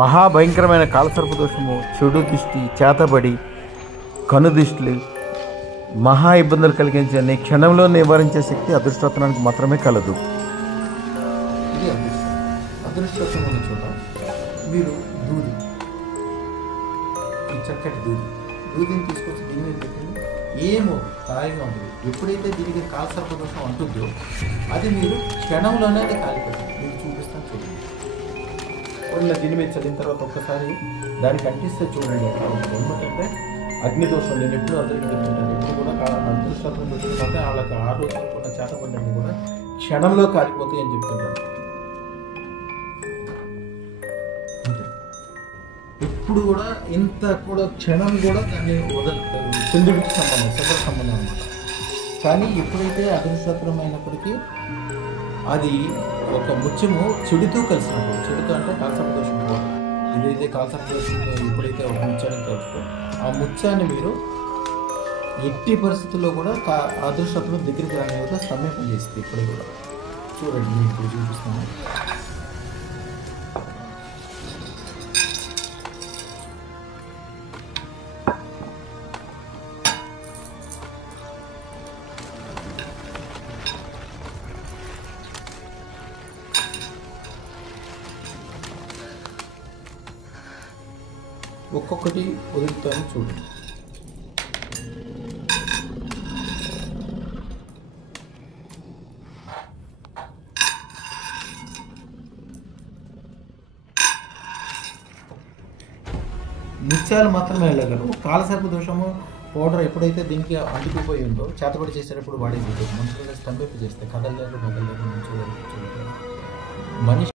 మహాభయంకరమైన కాలసర్ప దోషము, చెడు దృష్టి, చేతబడి, కనుదృష్టిలు, మహా ఇబ్బందులు కలిగించే క్షణంలో నివారించే శక్తి అదృష్టత్వానికి మాత్రమే కలదు. ఇది అదృష్టత్వం ఉన్న చోట మీరు దూది, ఈ చక్కటి దూదిని తీసుకొచ్చి దీని మీద పెట్టింది ఏమో హాయిగా ఉంటుంది. ఎప్పుడైతే దీనికి కాలసర్ప దోషం అంటుందో అది మీరు క్షణంలోనే అది కాలిపోతుంది. మీరు చూపిస్తాను చూడండి. ఇలా దీని మీద చదివిన తర్వాత ఒక్కసారి దానికి అంటిస్తే చూడండి ఎట్లా ఉంటుంది. ఎందుకంటే అగ్నిదోషం నేను ఎప్పుడు అందరికీ చెప్తుంటాను. ఎప్పుడు కూడా అదృష్టత్వం పెట్టుకుంటే వాళ్ళకి 6 రోజులు ఉన్న చేతపడ్డని కూడా క్షణంలో కాలిపోతాయి అని చెప్తుంటాను. ఎప్పుడు కూడా ఇంత కూడా క్షణం కూడా దాన్ని చంద్రుడికి సంబంధం, చంద్ర సంబంధం అనమాట. కానీ ఎప్పుడైతే అదృష్టత్వం అయినప్పటికీ అది ఒక ముత్యము చెడుతో కలిసినప్పుడు, చెడుతో అంటే కాలసర్ప దోషం కూడా ఇదైతే కాలసర్ప దోషంతో ఎప్పుడైతే ఒక ముత్యాన్ని కలుపుతో ఆ ముత్యాన్ని మీరు ఎట్టి పరిస్థితుల్లో కూడా అదృష్టత్వం దగ్గరికి రాని వల్ల స్తంభింప చేస్తుంది. ఇప్పుడు కూడా చూడండి, నేను ఇప్పుడు చూపిస్తాను. ఒక్కొక్కటి వదులుతాను చూడండి. ముత్యాలు మాత్రమే వెళ్ళగలరు. కాలసర్ప దోషము పౌడర్ ఎప్పుడైతే దీనికి అంటుకుపోయి ఉందో చేతబడి చేసేటప్పుడు వాడేది మనుషులుగా స్తంభింప చేస్తే కదలలేరు మనిషి